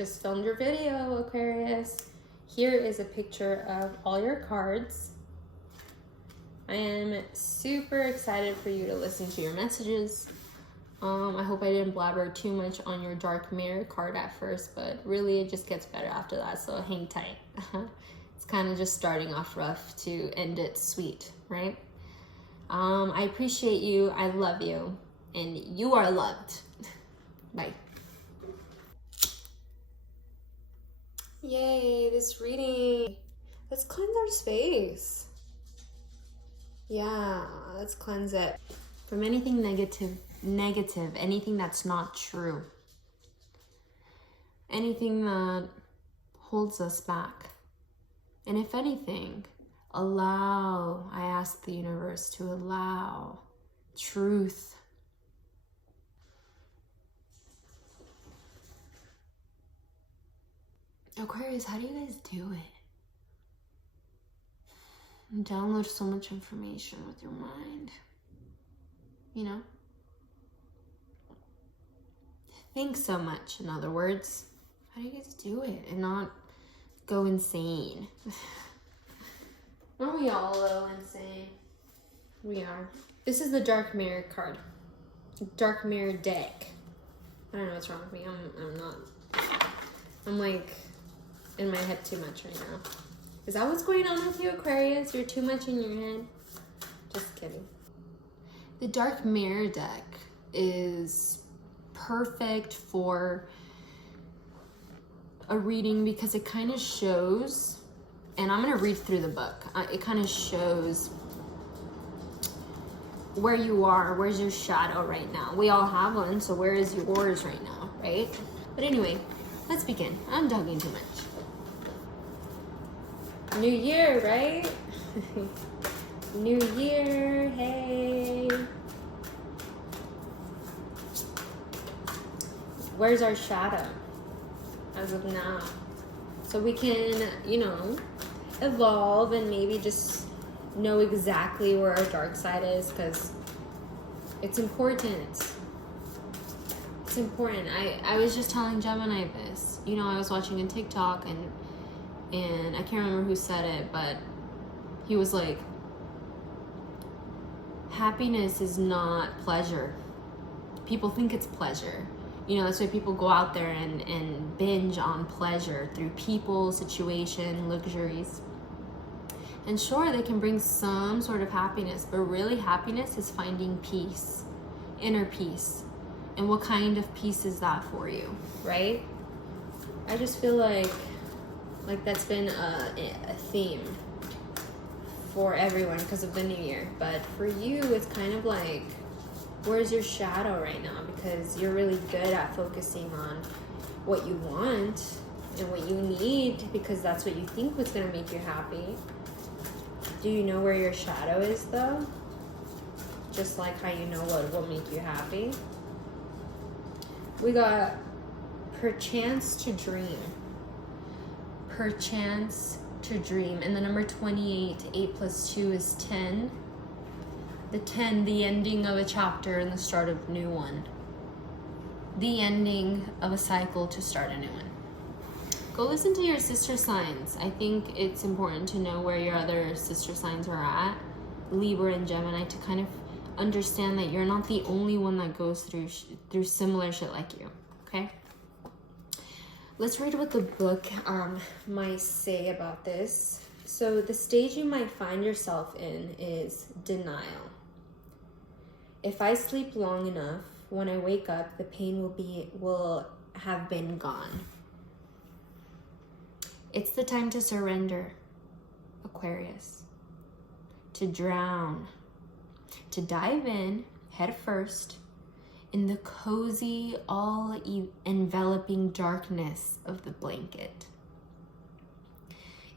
just filmed your video, Aquarius. Here is a picture of all your cards. I am super excited for you to listen to your messages. I hope I didn't blabber too much on your dark mirror card at first, but really it just gets better after that, so hang tight. It's kind of just starting off rough to end it sweet, right? I appreciate you, I love you, and you are loved. Bye. Yay, this reading. Let's cleanse our space. Yeah, let's cleanse it from anything negative, anything that's not true, anything that holds us back. And if anything, I ask the universe to allow truth. Aquarius, how do you guys do it? Download so much information with your mind, you know? Think so much, in other words. How do you guys do it and not go insane? Aren't we all a little insane? We are. This is the Dark Mirror card. Dark Mirror deck. I don't know what's wrong with me. I'm like in my head too much right now. Is that what's going on with you, Aquarius? You're too much in your head? Just kidding. The Dark Mirror deck is perfect for a reading because it kind of shows, and I'm going to read through the book. It kind of shows where you are. Where's your shadow right now? We all have one, so where is yours right now, right? But anyway, let's begin. I'm talking too much. New year, right? New year, hey. Where's our shadow as of now? So we can, evolve and maybe just know exactly where our dark side is, because it's important. It's important. I was just telling Gemini this. I was watching a TikTok and I can't remember who said it, but he was like, happiness is not pleasure. People think it's pleasure. That's why people go out there and binge on pleasure through people, situation, luxuries. And sure, they can bring some sort of happiness, but really happiness is finding peace, inner peace. And what kind of peace is that for you, right? I just feel like that's been a theme for everyone because of the new year. But for you, it's kind of like, where's your shadow right now? Because you're really good at focusing on what you want and what you need, because that's what you think was going to make you happy. Do you know where your shadow is, though? Just like how you know what will make you happy. We got perchance to dream. Perchance to dream. And the number 28, 8 plus 2 is 10. The 10, the ending of a chapter and the start of a new one. The ending of a cycle to start a new one. Go listen to your sister signs. I think it's important to know where your other sister signs are at, Libra and Gemini, to kind of understand that you're not the only one that goes through similar shit like you, okay? Let's read what the book might say about this. So the stage you might find yourself in is denial. If I sleep long enough, when I wake up, the pain will have been gone. It's the time to surrender, Aquarius. To drown. To dive in head first in the cozy, all-enveloping darkness of the blanket.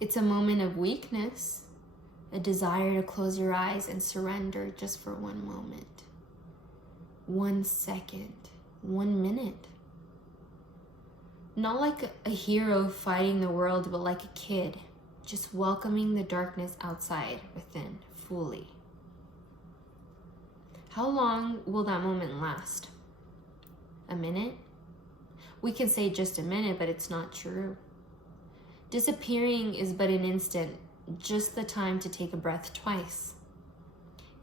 It's a moment of weakness, a desire to close your eyes and surrender just for one moment. 1 second, 1 minute. Not like a hero fighting the world, but like a kid, just welcoming the darkness outside within fully. How long will that moment last? A minute? We can say just a minute, but it's not true. Disappearing is but an instant, just the time to take a breath twice.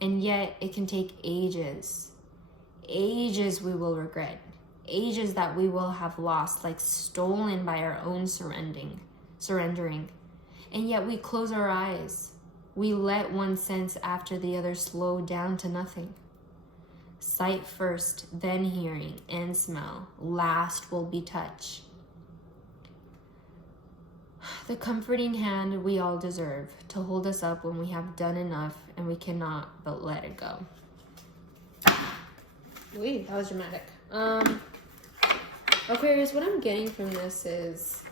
And yet it can take ages. Ages we will regret. Ages that we will have lost, like stolen by our own surrendering. And yet we close our eyes. We let one sense after the other slow down to nothing. Sight first, then hearing and smell. Last will be touch. The comforting hand we all deserve to hold us up when we have done enough and we cannot but let it go. Wait, that was dramatic. Aquarius, what I'm getting from this is,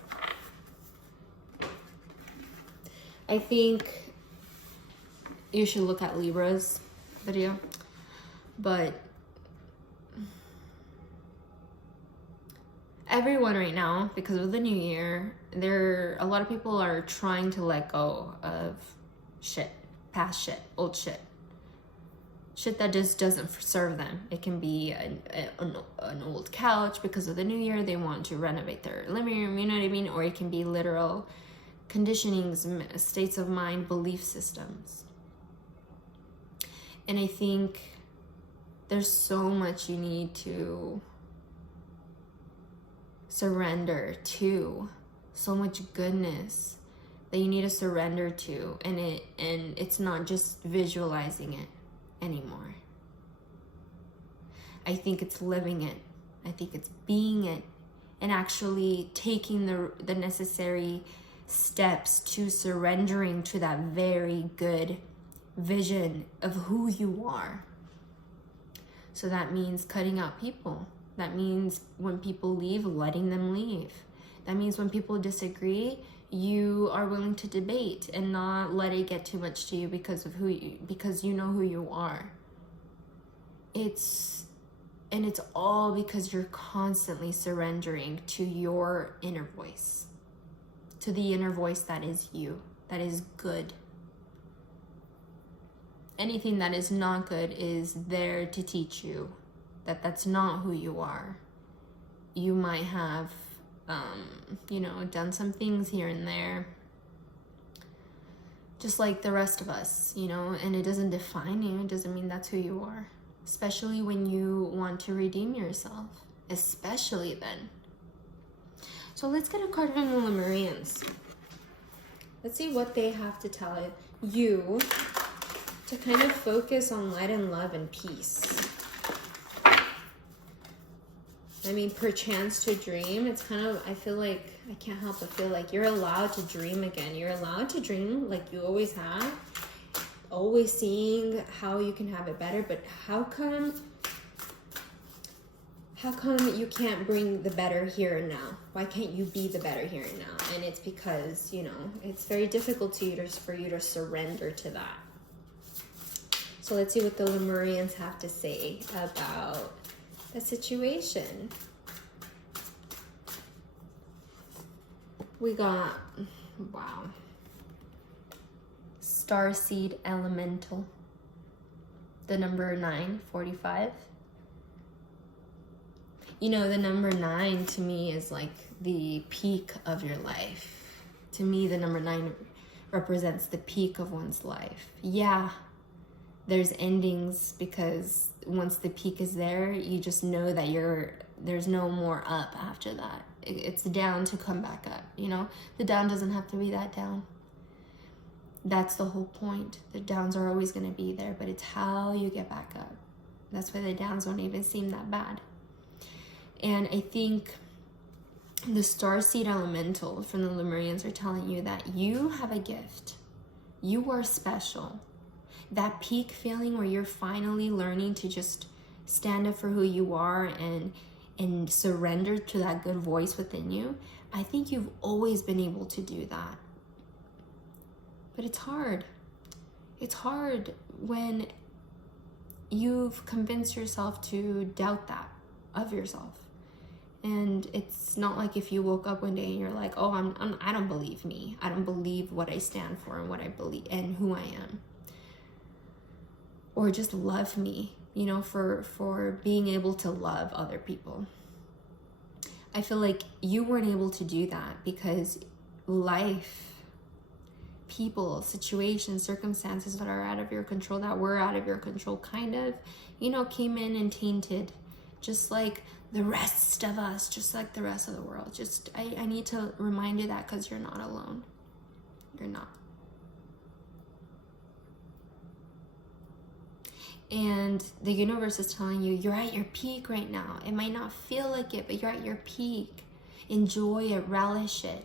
I think you should look at Libra's video, but everyone right now, because of the new year, a lot of people are trying to let go of shit, past shit, old shit that just doesn't serve them. It can be an old couch. Because of the new year, they want to renovate their living room, you know what I mean? Or it can be literal conditionings, states of mind, belief systems. And I think there's so much you need to surrender to, so much goodness that you need to surrender to, and it's not just visualizing it anymore. I think it's living it. I think it's being it, and actually taking the necessary steps to surrendering to that very good vision of who you are. So that means cutting out people. That means when people leave, letting them leave. That means when people disagree, you are willing to debate and not let it get too much to you because you know who you are. It's all because you're constantly surrendering to your inner voice, to the inner voice that is you, that is good. Anything that is not good is there to teach you that that's not who you are. You might have, done some things here and there, just like the rest of us, and it doesn't define you. It doesn't mean that's who you are, especially when you want to redeem yourself, especially then. So let's get a card from the Lemurians. Let's see what they have to tell you to kind of focus on light and love and peace. I mean, perchance to dream, it's kind of, I feel like, I can't help but feel like you're allowed to dream again. You're allowed to dream like you always have, always seeing how you can have it better, but how come you can't bring the better here and now? Why can't you be the better here and now? And it's because, it's very difficult for you to surrender to that. So let's see what the Lemurians have to say about the situation. We got, wow, Starseed Elemental, the number 945. The number 9 to me is like the peak of your life. To me, the number 9 represents the peak of one's life. Yeah, there's endings, because once the peak is there, you just know that there's no more up after that. It's down to come back up, The down doesn't have to be that down. That's the whole point. The downs are always going to be there, but it's how you get back up. That's why the downs don't even seem that bad. And I think the Starseed Elemental from the Lemurians are telling you that you have a gift. You are special. That peak feeling where you're finally learning to just stand up for who you are and surrender to that good voice within you. I think you've always been able to do that. But it's hard. It's hard when you've convinced yourself to doubt that of yourself. And it's not like if you woke up one day and you're like, oh, I don't believe me. I don't believe what I stand for and what I believe and who I am. Or just love me, for being able to love other people. I feel like you weren't able to do that because life, people, situations, circumstances that are out of your control, that were out of your control, kind of, you know, came in and tainted, just like the rest of us, just like the rest of the world. Just, I need to remind you that because you're not alone. You're not. And the universe is telling you, you're at your peak right now. It might not feel like it, but you're at your peak. Enjoy it, relish it,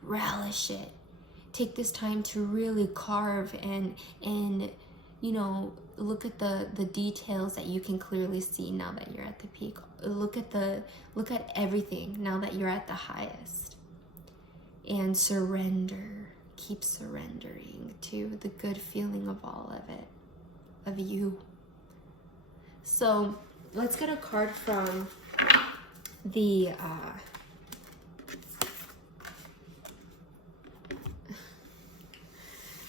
relish it. Take this time to really carve and you know, look at the details that you can clearly see now that you're at the peak. Look at everything now that you're at the highest. And surrender. Keep surrendering to the good feeling of all of it, of you. So let's get a card from the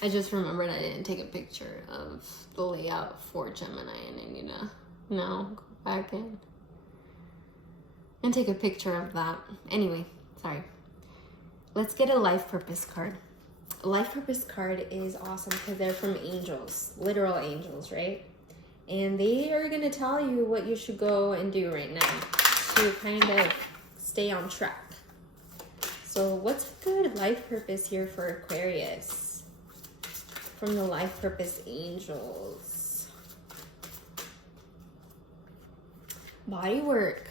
I just remembered I didn't take a picture of the layout for Gemini, and I need to go back in and take a picture of that. Anyway, sorry. Let's get a life purpose card. A life purpose card is awesome because they're from angels, literal angels, right? And they are going to tell you what you should go and do right now to kind of stay on track. So what's a good life purpose here for Aquarius? From the life purpose angels. Body work.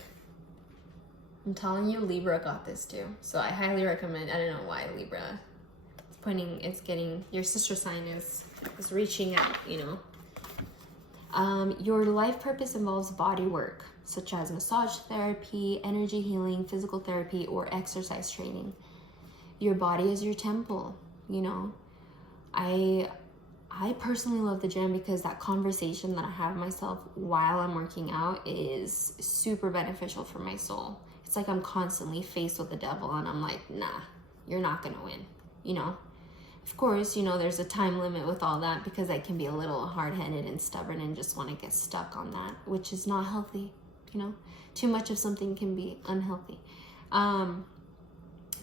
I'm telling you, Libra got this too. So I highly recommend, I don't know why Libra. It's getting, your sister sign is reaching out, you know. Your life purpose involves body work, such as massage therapy, energy healing, physical therapy, or exercise training. Your body is your temple, you know. I personally love the gym because that conversation that I have myself while I'm working out is super beneficial for my soul. It's like I'm constantly faced with the devil and I'm like, nah, you're not gonna win, you know. Of course, you know, there's a time limit with all that because I can be a little hard-headed and stubborn and just want to get stuck on that, which is not healthy, you know. Too much of something can be unhealthy.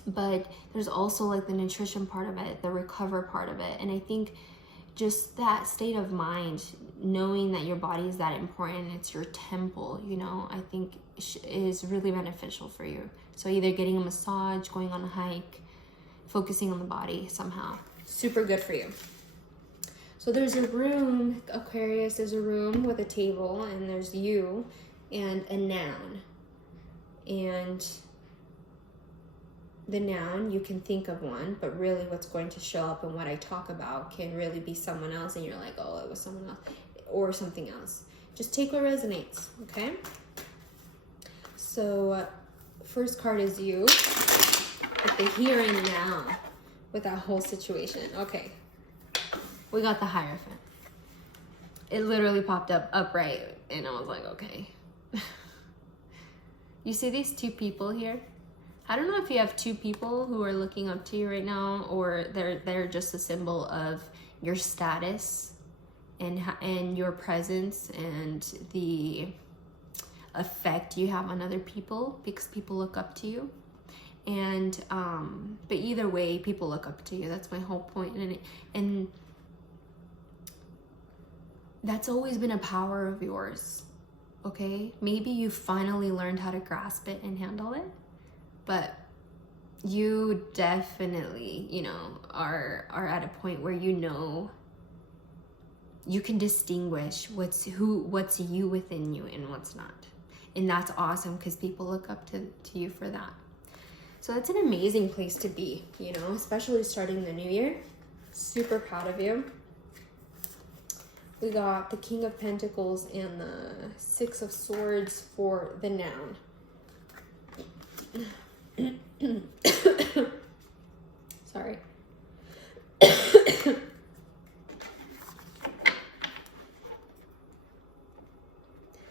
But there's also like the nutrition part of it, the recover part of it. And I think just that state of mind, knowing that your body is that important, it's your temple, you know, I think is really beneficial for you. So either getting a massage, going on a hike, focusing on the body somehow. Super good for you. So there's a room, Aquarius, there's a room with a table and there's you and a noun. And the noun, you can think of one, but really what's going to show up and what I talk about can really be someone else and you're like, oh, it was someone else or something else. Just take what resonates, okay? So first card is you at the here and now with that whole situation. Okay, we got the Hierophant. It literally popped up upright and I was like, okay. You see these two people here? I don't know if you have two people who are looking up to you right now, or they're just a symbol of your status and your presence and the effect you have on other people because people look up to you. And but either way, people look up to you. That's my whole point. And that's always been a power of yours. Okay, maybe you finally learned how to grasp it and handle it, but you definitely, you know, are at a point where you know you can distinguish what's you within you and what's not. And that's awesome because people look up to you for that. So that's an amazing place to be, you know, especially starting the new year. Super proud of you. We got the King of Pentacles and the Six of Swords for the noun. Sorry.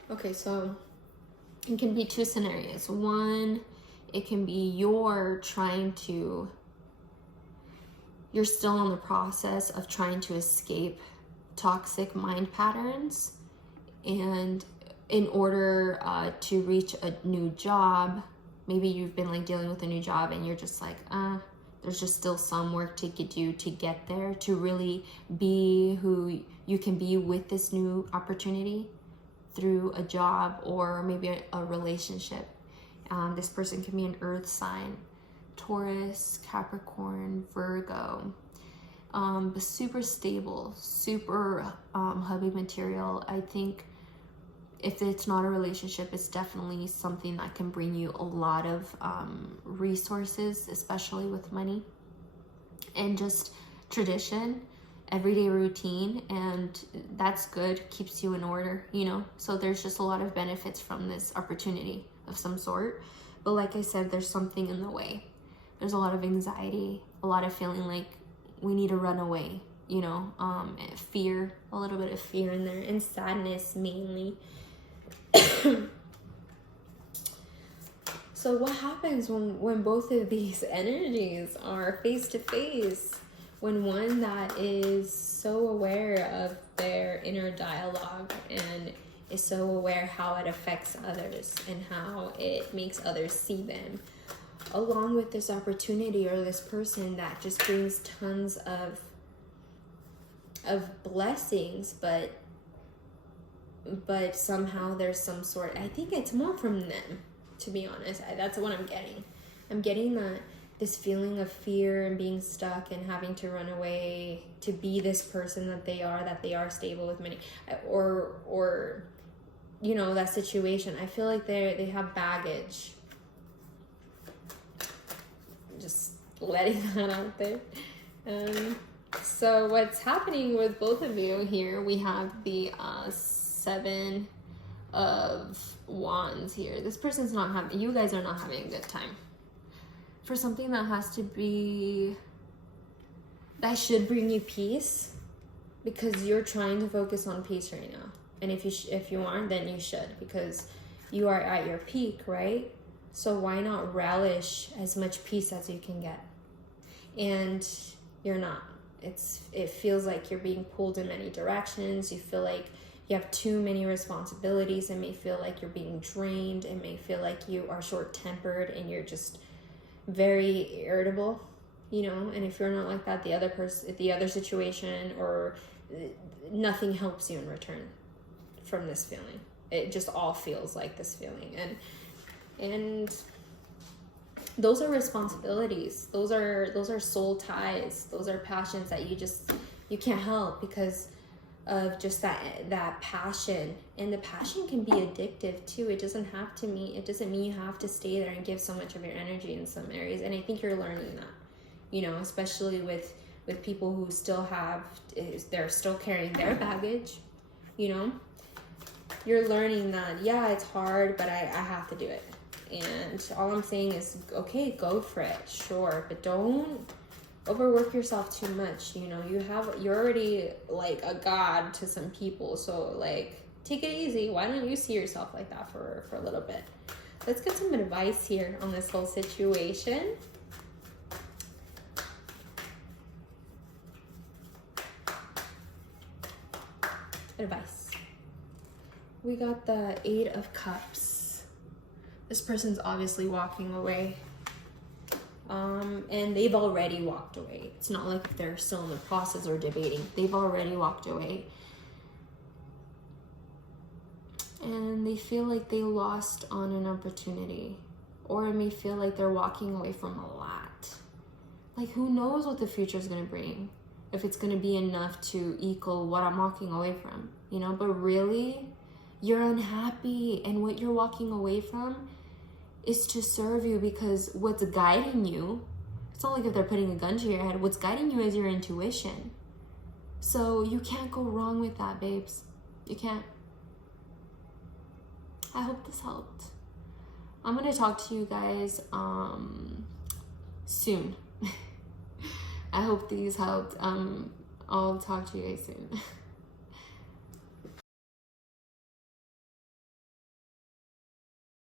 Okay, so it can be two scenarios. One, it can be you're still in the process of trying to escape toxic mind patterns, and in order to reach a new job, maybe you've been like dealing with a new job and you're just like, there's just still some work to do to get there, to really be who you can be with this new opportunity through a job or maybe a relationship. This person can be an earth sign, Taurus, Capricorn, Virgo, but super stable, super hubby material. I think if it's not a relationship, it's definitely something that can bring you a lot of resources, especially with money and just tradition, everyday routine, and that's good, keeps you in order, you know? So there's just a lot of benefits from this opportunity of some sort. But like I said, there's something in the way. There's a lot of anxiety, a lot of feeling like we need to run away, you know, fear, a little bit of fear in there, and sadness mainly. So what happens when both of these energies are face to face? When one that is so aware of their inner dialogue and is so aware how it affects others and how it makes others see them, along with this opportunity or this person that just brings tons of blessings, but somehow there's some sort, I think it's more from them, to be honest. That's what I'm getting. I'm getting that this feeling of fear and being stuck and having to run away to be this person that they are stable with money, or you know, that situation. I feel like they have baggage. Just letting that out there. So what's happening with both of you here, we have the Seven of Wands here. This person's not having, you guys are not having a good time. For something that has to be, that should bring you peace, because you're trying to focus on peace right now. And if you aren't, then you should, because you are at your peak, right? So why not relish as much peace as you can get? And you're not. It feels like you're being pulled in many directions. You feel like you have too many responsibilities. It may feel like you're being drained. It may feel like you are short-tempered and you're just very irritable, you know? And if you're not like that, the other situation or nothing helps you in return from this feeling. It just all feels like this feeling. And those are responsibilities. Those are soul ties. Those are passions that you can't help because of just that passion. And the passion can be addictive too. It doesn't mean you have to stay there and give so much of your energy in some areas. And I think you're learning that, you know, especially with people who they're still carrying their baggage, you know. You're learning that, yeah, it's hard, but I have to do it. And all I'm saying is, okay, go for it, sure, but don't overwork yourself too much. You know, you're already like a god to some people, so like take it easy. Why don't you see yourself like that for a little bit? Let's get some advice here on this whole situation. Advice. We got the Eight of Cups. This person's obviously walking away. And they've already walked away. It's not like they're still in the process or debating. They've already walked away. And they feel like they lost on an opportunity. Or it may feel like they're walking away from a lot. Like, who knows what the future is going to bring. If it's going to be enough to equal what I'm walking away from. You know, but really, you're unhappy. And what you're walking away from is to serve you, because what's guiding you, it's not like if they're putting a gun to your head, what's guiding you is your intuition. So you can't go wrong with that, babes. You can't. I hope this helped. I'm going to talk to you guys soon. I hope these helped. I'll talk to you guys soon.